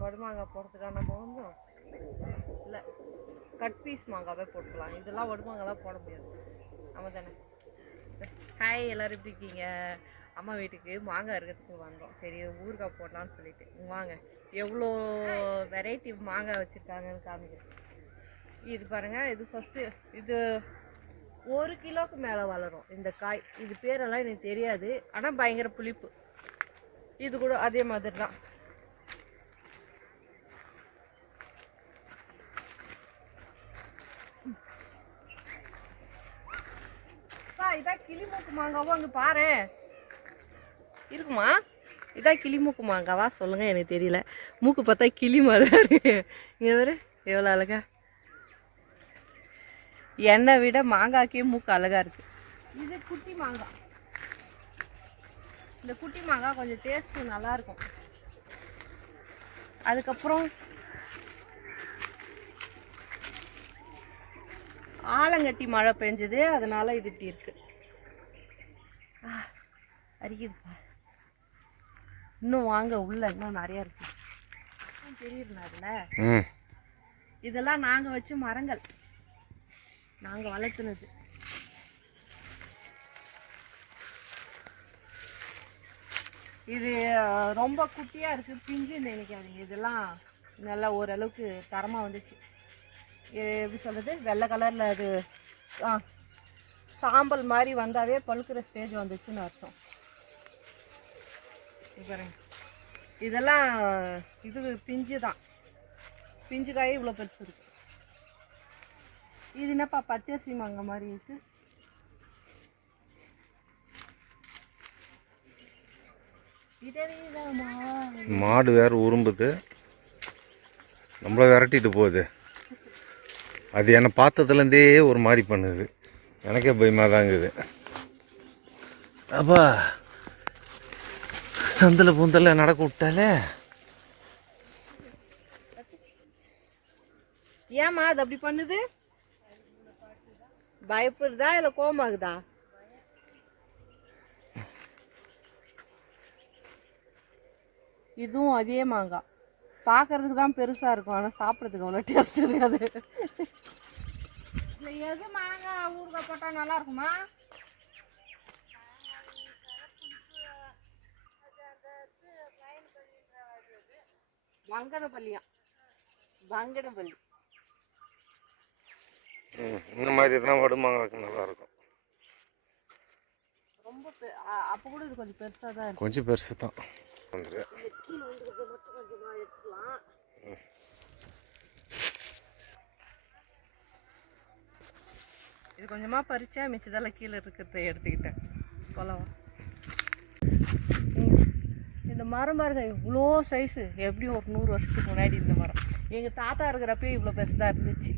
வடு மாங்காய் போடுறதுக்காக நம்ம வந்து இல்லை கட் பீஸ் மாங்காவே போட்டுக்கலாம். இதெல்லாம் வடு மாங்காய்லாம் போட முடியாது. ஆமாம் தானே? ஹாய், எல்லோரும் எப்படி இருக்கீங்க? அம்மா வீட்டுக்கு மாங்காய் இருக்கிறதுக்கு வந்தோம். சரி ஊறுகாய் போடலான்னு சொல்லிட்டு வாங்க எவ்வளோ வெரைட்டி மாங்காய் வச்சுருக்காங்கன்னு காமிக்கிறேன். இது பாருங்கள், இது ஃபஸ்ட்டு இது 1 கிலோவுக்கு மேலே வளரும் இந்த காய். இது பேரெல்லாம் எனக்கு தெரியாது, ஆனால் பயங்கர புளிப்பு. இது கூட அதே மாதிரி தான். இதான் கிளிமூக்கு மாங்காவோ, அங்கே பாரு இருக்குமா? இதான் கிளிமூக்கு மாங்காவா சொல்லுங்க, எனக்கு தெரியல. மூக்கு பார்த்தா கிளி மாதிரி இருக்கு. இங்கே வேறு எவ்வளோ அழகா. என்னை விட மாங்காய்க்கே மூக்கு அழகா இருக்கு. இது குட்டி மாங்காய். இந்த குட்டி மாங்காய் கொஞ்சம் டேஸ்ட்டு நல்லா இருக்கும். அதுக்கப்புறம் ஆலங்கட்டி மழை பெஞ்சது, அதனால இது இப்படி இருக்கு. அரிக்குதுப்பா. இன்னும் வாங்க, உள்ள இன்னும் நிறைய இருக்கு. தெரியுதுல, இதெல்லாம் நாங்க வச்ச மரங்கள், நாங்க வளர்த்துனது. இது ரொம்ப குட்டியா இருக்கு, பிஞ்சுன்னு நினைக்காதீங்க. இதெல்லாம் நல்லா ஓரளவுக்கு தரமா வந்துச்சு. எப்படி சொல்றது, வெள்ளை கலர்ல அது சாம்பல் மாதிரி வந்தாவே பழுக்கிற ஸ்டேஜ் வந்துச்சுன்னு அர்த்தம். இதெல்லாம் இது பிஞ்சு தான், பிஞ்சு காயே இவ்வளோ பெருசு இருக்கு. இது என்னப்பா பச்சரிசி மாங்காய் மாதிரி இருக்கு. மாடு வேற உரும்புது, நம்மள விரட்டிட்டு போகுது. அது என்னை பார்த்ததுலேருந்தே ஒரு மாதிரி பண்ணுது, எனக்கே பயமாக தாங்குது. அப்பா சந்தில் பூந்தல நடக்க விட்டாலே. ஏமா அது அப்படி பண்ணுது? பயப்படுதா இல்லை கோமாகுதா? இதுவும் அதே மாங்காய், பார்க்கறதுக்கு தான் பெருசாக இருக்கும், ஆனால் சாப்பிட்றதுக்கு அவ்வளோ டேஸ்ட் இருக்காது. இல்லை எது மாங்காய் ஊறுகாய் போட்டால் நல்லா இருக்குமா? வங்கனப்பள்ளியா? வங்கனப்பள்ளி இந்த மாதிரி தான் வடுமாங்காய்க்கு நல்லா இருக்கும். ரொம்ப அப்போ கூட இது கொஞ்சம் பெருசாக தான் இருக்கும். கொஞ்சம் பெருசு தான். இது கொஞ்சமாக பறிச்சா மிச்சதெல்லாம் கீழே இருக்கிறத எடுத்துக்கிட்டேன். கொலவா இந்த மரம் பாருங்க, இவ்வளோ சைஸு. எப்படியும் ஒரு 100 வருஷத்துக்கு முன்னாடி இந்த மரம் எங்கள் தாத்தா இருக்கிறப்பே இவ்வளோ பெருசாக இருந்துச்சு.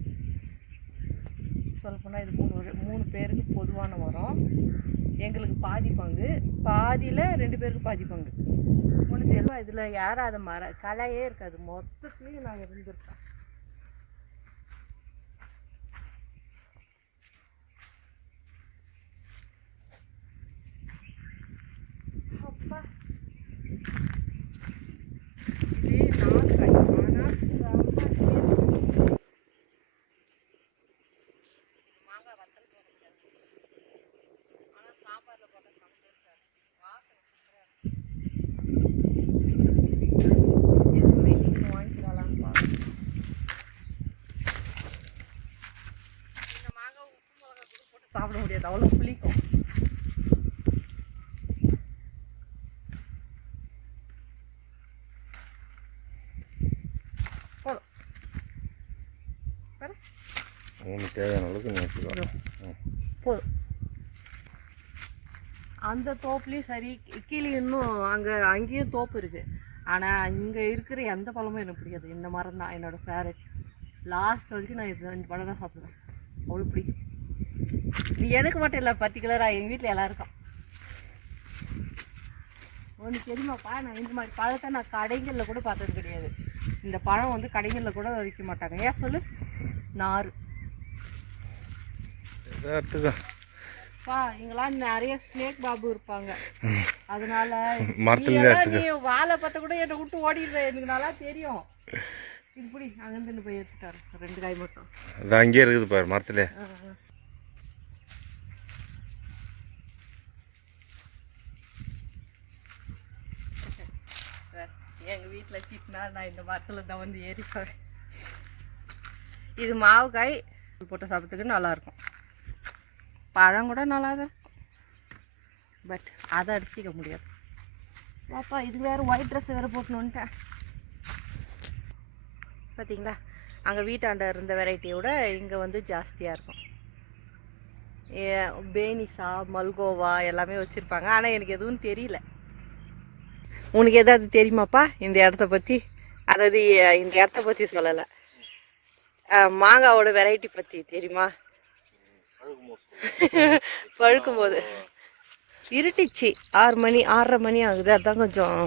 சொல்லப்போனால் இது 3 பேருக்கு பொதுவான மரம். எங்களுக்கு பாதி பங்கு, பாதியில் 2 பேருக்கு பாதி பங்கு. ஒன்று செல்வா இதில் யாராவது கலையே இருக்காது, மொத்தத்துலேயும் நாங்கள் இருந்திருக்கோம். அப்பா இதே நாக்காய், ஆனால் செம்ம மாங்காய் வத்தல் போட முடியாது, ஆனால் சாப்பாட்டில் போட்டால் செம்ம டேஸ்டாக இருக்கும். வாசனை சூப்பராக இருக்கும். எதுவுமே நீங்கள் வாங்கிக்கலான்னு பார்க்கணும். இந்த மாங்காய் உப்பு மிளகாய் கூட போட்டு சாப்பிட முடியாது, அவ்வளோ புளிக்கும். தேவையான அளவுக்கு நேற்றுக்கலாம் போதும். அந்த தோப்புலேயும் சரி, கீழே இன்னும் அங்கேயும் தோப்பு இருக்குது. ஆனால் இங்கே இருக்கிற எந்த பழமும் எனக்கு பிடிக்காது. இந்த மரம் தான் என்னோடய ஃபேவரட். லாஸ்ட் வரைக்கும் நான் இந்த பழம் தான் சாப்பிடுவேன், அவ்வளோ பிடிக்கும். நீ எனக்கு மட்டும் இல்லை, பர்டிகுலராக எங்கள் வீட்டில் எல்லாருக்கும். ஒன்று தெரியுமாப்பா, நான் இந்த மாதிரி பழத்தை நான் கடைகளில் கூட பார்த்தது கிடையாது. இந்த பழம் வந்து கடைகளில் கூட விற்க மாட்டாங்க. ஏன் சொல்லு? நார் பா இங்கெல்லாம் நிறைய ஸ்னேக் பாபு இருப்பாங்க. அதனால மரத்துல நீ வாழை பார்த்த கூட என்னை விட்டு ஓடிடுற, எனக்கு நல்லா தெரியும். இப்படி அங்கேருந்து போய் எடுத்துட்டாரு 2 காய் மட்டும். அது அங்கேயே இருக்குது பாரு மரத்துல. எங்கள் வீட்டில் திட்டினா நான் இந்த மரத்தில் தான் வந்து ஏறிப்பேன். இது மாவுக்காய் போட்டு சாப்பிட்றதுக்கு நல்லாயிருக்கும். பழம் கூட நல்லா தான் இருக்கும், பட் அதை அடிச்சிக்க முடியாது. பாப்பா இது வேறு ஒயிட் ட்ரெஸ் வேறு போட்டுன்னு வந்துட்டேன். பார்த்தீங்களா, அங்கே வீட்டாண்ட இருந்த வெரைட்டியோட இங்கே வந்து ஜாஸ்தியாக இருக்கும். பேனிசா மல்கோவா எல்லாமே வச்சுருப்பாங்க. ஆனால் எனக்கு எதுவும் தெரியல. உனக்கு எதாவது தெரியுமாப்பா இந்த இடத்த பற்றி? அதாவது இந்த இடத்த பற்றி சொல்லலை, மாங்காவோட வெரைட்டி பற்றி தெரியுமா? பழுக்கும் போது இருட்டுச்சு, 6 மணி 6:30 மணி ஆகுது. அதான் கொஞ்சம்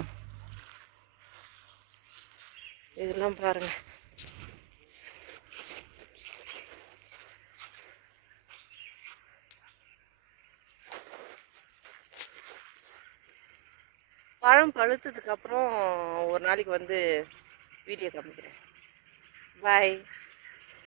இதெல்லாம் பாருங்க. பழம் பழுத்ததுக்கு அப்புறம் ஒரு நாளைக்கு வந்து வீடியோ காமிக்கிறேன். பாய்.